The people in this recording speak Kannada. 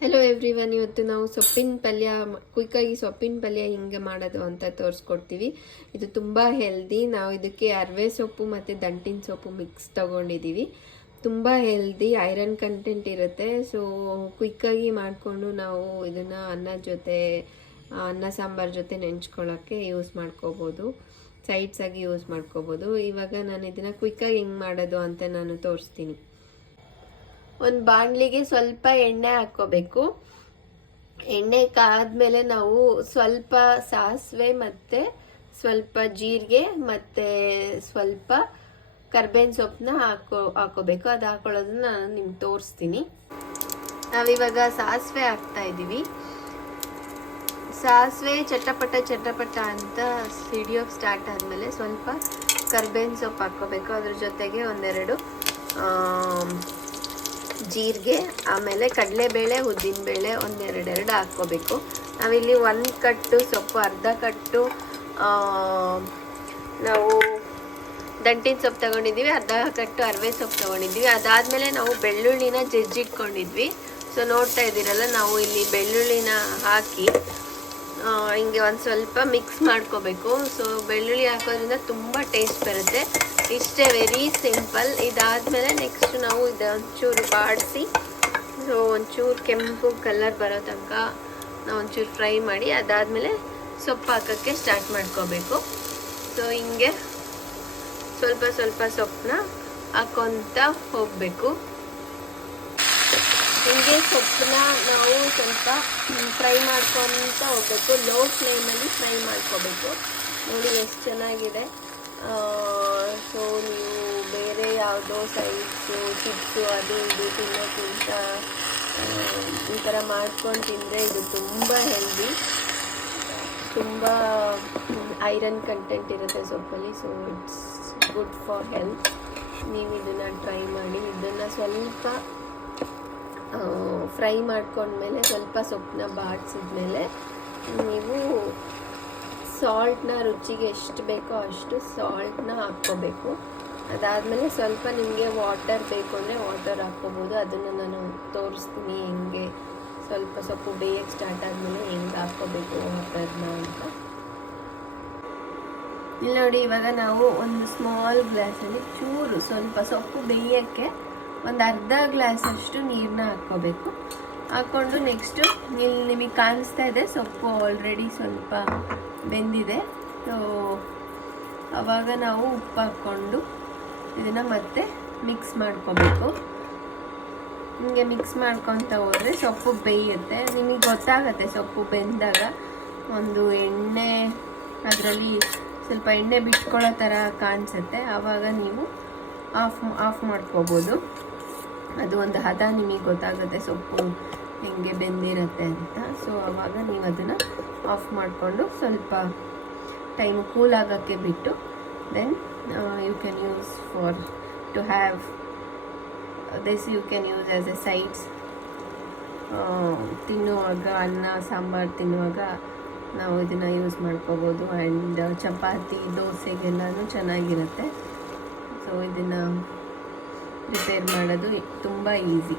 ಹೆಲೋ ಎವ್ರಿವನ್, ಇವತ್ತು ನಾವು ಸೊಪ್ಪಿನ ಪಲ್ಯ ಕ್ವಿಕ್ಕಾಗಿ ಸೊಪ್ಪಿನ ಪಲ್ಯ ಹಿಂಗೆ ಮಾಡೋದು ಅಂತ ತೋರಿಸ್ಕೊಡ್ತೀವಿ. ಇದು ತುಂಬ ಹೆಲ್ದಿ. ನಾವು ಇದಕ್ಕೆ ಅರವೆ ಸೊಪ್ಪು ಮತ್ತು ದಂಟಿನ ಸೊಪ್ಪು ಮಿಕ್ಸ್ ತೊಗೊಂಡಿದ್ದೀವಿ. ತುಂಬ ಹೆಲ್ದಿ, ಐರನ್ ಕಂಟೆಂಟ್ ಇರುತ್ತೆ. ಸೊ ಕ್ವಿಕ್ಕಾಗಿ ಮಾಡಿಕೊಂಡು ನಾವು ಇದನ್ನು ಅನ್ನದ ಜೊತೆ, ಅನ್ನ ಸಾಂಬಾರು ಜೊತೆ ನೆಂಚ್ಕೊಳ್ಳೋಕ್ಕೆ ಯೂಸ್ ಮಾಡ್ಕೋಬೋದು, ಸೈಡ್ಸಾಗಿ ಯೂಸ್ ಮಾಡ್ಕೋಬೋದು. ಇವಾಗ ನಾನು ಇದನ್ನು ಕ್ವಿಕ್ಕಾಗಿ ಹೆಂಗೆ ಮಾಡೋದು ಅಂತ ನಾನು ತೋರಿಸ್ತೀನಿ. ಒಂದು ಬಾಣಲಿಗೆ ಸ್ವಲ್ಪ ಎಣ್ಣೆ ಹಾಕ್ಕೋಬೇಕು. ಎಣ್ಣೆ ಕಾದ್ಮೇಲೆ ನಾವು ಸ್ವಲ್ಪ ಸಾಸಿವೆ ಮತ್ತು ಸ್ವಲ್ಪ ಜೀರಿಗೆ ಮತ್ತು ಸ್ವಲ್ಪ ಕರ್ಬೇವಿನ ಸೊಪ್ಪನ್ನ ಹಾಕೋಬೇಕು. ಅದು ಹಾಕೊಳ್ಳೋದನ್ನ ನಾನು ನಿಮ್ಗೆ ತೋರಿಸ್ತೀನಿ. ನಾವಿವಾಗ ಸಾಸಿವೆ ಹಾಕ್ತಾ ಇದ್ದೀವಿ. ಸಾಸಿವೆ ಚಟಪಟ ಅಂತ ಸಿಡಿಯೋಕೆ ಸ್ಟಾರ್ಟ್ ಆದಮೇಲೆ ಸ್ವಲ್ಪ ಕರ್ಬೇವಿನ ಸೊಪ್ಪು ಹಾಕ್ಕೋಬೇಕು. ಅದ್ರ ಜೊತೆಗೆ ಒಂದೆರಡು ಜೀರಿಗೆ, ಆಮೇಲೆ ಕಡಲೆಬೇಳೆ, ಉದ್ದಿನಬೇಳೆ ಒಂದೆರಡೆರಡು ಹಾಕ್ಕೋಬೇಕು. ನಾವಿಲ್ಲಿ ಒಂದು ಕಟ್ಟು ಸೊಪ್ಪು, ಅರ್ಧ ಕಟ್ಟು ನಾವು ದಂಟಿನ ಸೊಪ್ಪು ತೊಗೊಂಡಿದ್ದೀವಿ, ಅರ್ಧ ಕಟ್ಟು ಅರವೆ ಸೊಪ್ಪು ತೊಗೊಂಡಿದ್ದೀವಿ. ಅದಾದಮೇಲೆ ನಾವು ಬೆಳ್ಳುಳ್ಳಿನ ಜಜ್ಜಿಟ್ಕೊಂಡಿದ್ವಿ. ಸೊ ನೋಡ್ತಾ ಇದ್ದೀರಲ್ಲ, ನಾವು ಇಲ್ಲಿ ಬೆಳ್ಳುಳ್ಳಿನ ಹಾಕಿ ಹಿಂಗೆ ಒಂದು ಸ್ವಲ್ಪ ಮಿಕ್ಸ್ ಮಾಡ್ಕೋಬೇಕು. ಸೊ ಬೆಳ್ಳುಳ್ಳಿ ಹಾಕೋದ್ರಿಂದ ತುಂಬ ಟೇಸ್ಟ್ ಬರುತ್ತೆ. ಇಷ್ಟೇ, ವೆರಿ ಸಿಂಪಲ್. ಇದಾದಮೇಲೆ ನೆಕ್ಸ್ಟ್ ನಾವು ಒಂಚೂರು ಬಾಡಿಸಿ, ಸೊ ಒಂಚೂರು ಕೆಂಪು ಕಲರ್ ಬರೋ ತನಕ ನಾವು ಒಂಚೂರು ಫ್ರೈ ಮಾಡಿ ಅದಾದಮೇಲೆ ಸೊಪ್ಪು ಹಾಕೋಕ್ಕೆ ಸ್ಟಾರ್ಟ್ ಮಾಡ್ಕೋಬೇಕು. ಸೊ ಹಿಂಗೆ ಸ್ವಲ್ಪ ಸೊಪ್ಪನ್ನ ಹಾಕ್ಕೊತ ಹೋಗಬೇಕು. ಹಿಂಗೆ ಸೊಪ್ಪನ್ನ ನಾವು ಸ್ವಲ್ಪ ಫ್ರೈ ಮಾಡ್ಕೊತ ಹೋಗ್ಬೇಕು. ಲೋ ಫ್ಲೇಮಲ್ಲಿ ಫ್ರೈ ಮಾಡ್ಕೋಬೇಕು. ನೋಡಿ ಎಷ್ಟು ಚೆನ್ನಾಗಿದೆ. ಸೊ ನೀವು ಬೇರೆ ಯಾವುದೋ ಸೈಡ್ಸು, ಚಿಪ್ಸು, ಅದು ಇದು ತಿನ್ನೋಕ್ಕಿಂತ ಈ ಥರ ಮಾಡ್ಕೊಂಡು ತಿಂದರೆ ಇದು ತುಂಬ ಹೆಲ್ದಿ, ತುಂಬ ಐರನ್ ಕಂಟೆಂಟ್ ಇರುತ್ತೆ ಸೊಪ್ಪಲ್ಲಿ. So it's good for health. ನೀವು ಇದನ್ನು ಟ್ರೈ ಮಾಡಿ. ಇದನ್ನು ಸ್ವಲ್ಪ ಫ್ರೈ ಮಾಡ್ಕೊಂಡ್ಮೇಲೆ ಸ್ವಲ್ಪ ಸೊಪ್ಪನ್ನ ಬಾಡಿಸಿದ್ಮೇಲೆ ನೀವು ಸಾಲ್ಟ್ನ ರುಚಿಗೆ ಎಷ್ಟು ಬೇಕೋ ಅಷ್ಟು ಸಾಲ್ಟ್ನ ಹಾಕ್ಕೋಬೇಕು. ಅದಾದಮೇಲೆ ಸ್ವಲ್ಪ ನಿಮಗೆ ವಾಟರ್ ಬೇಕು ಅಂದರೆ ವಾಟರ್ ಹಾಕ್ಕೋಬೋದು. ಅದನ್ನು ನಾನು ತೋರಿಸ್ತೀನಿ ಹೆಂಗೆ ಸ್ವಲ್ಪ ಸೊಪ್ಪು ಬೇಯಕ್ಕೆ ಸ್ಟಾರ್ಟ್ ಆದಮೇಲೆ ಹೆಂಗೆ ಹಾಕ್ಕೋಬೇಕು ವಾಟರ್ನ ಅಂತ. ಇಲ್ಲಿ ನೋಡಿ, ಇವಾಗ ನಾವು ಒಂದು ಸ್ಮಾಲ್ ಗ್ಲಾಸಲ್ಲಿ ಚೂರು ಸ್ವಲ್ಪ ಸೊಪ್ಪು ಬೇಯೋಕ್ಕೆ ಒಂದು ಅರ್ಧ ಗ್ಲಾಸಷ್ಟು ನೀರನ್ನ ಹಾಕ್ಕೋಬೇಕು. ಹಾಕ್ಕೊಂಡು ನೆಕ್ಸ್ಟು ಇಲ್ಲಿ ನಿಮಗೆ ಕಾಣಿಸ್ತಾ ಇದೆ ಸೊಪ್ಪು ಆಲ್ರೆಡಿ ಸ್ವಲ್ಪ ಬೆಂದಿದೆ. ಸೊ ಆವಾಗ ನಾವು ಉಪ್ಪು ಹಾಕ್ಕೊಂಡು ಇದನ್ನು ಮತ್ತೆ ಮಿಕ್ಸ್ ಮಾಡ್ಕೋಬೇಕು. ಹಿಂಗೆ ಮಿಕ್ಸ್ ಮಾಡ್ಕೊತ ಹೋದರೆ ಸೊಪ್ಪು ಬೇಯುತ್ತೆ. ನಿಮಗೆ ಗೊತ್ತಾಗುತ್ತೆ ಸೊಪ್ಪು ಬೆಂದಾಗ. ಒಂದು ಎಣ್ಣೆ ಅದರಲ್ಲಿ ಸ್ವಲ್ಪ ಎಣ್ಣೆ ಬಿಟ್ಕೊಳ್ಳೋ ಥರ ಕಾಣಿಸುತ್ತೆ. ಆವಾಗ ನೀವು ಆಫ್ ಮಾಡ್ಕೋಬೋದು. ಅದು ಒಂದು ಹದ ನಿಮಗೆ ಗೊತ್ತಾಗುತ್ತೆ ಸೊಪ್ಪು ಹೆಂಗೆ ಬೆಂದಿರುತ್ತೆ ಅಂತ. ಸೊ ಆವಾಗ ನೀವು ಅದನ್ನು ಆಫ್ ಮಾಡಿಕೊಂಡು ಸ್ವಲ್ಪ ಟೈಮ್ ಕೂಲ್ ಆಗೋಕ್ಕೆ ಬಿಟ್ಟು then you can use for to have this. You can use as a sides. ತಿನ್ನುವಾಗ, ಅನ್ನ ಸಾಂಬಾರು ತಿನ್ನುವಾಗ ನಾವು ಇದನ್ನು ಯೂಸ್ ಮಾಡ್ಕೋಬೋದು. ಆ್ಯಂಡ್ ಚಪಾತಿ, ದೋಸೆಗೆಲ್ಲನೂ ಚೆನ್ನಾಗಿರುತ್ತೆ. ಸೊ ಇದನ್ನು ಪ್ರಿಪೇರ್ ಮಾಡೋದು ತುಂಬ ಈಸಿ.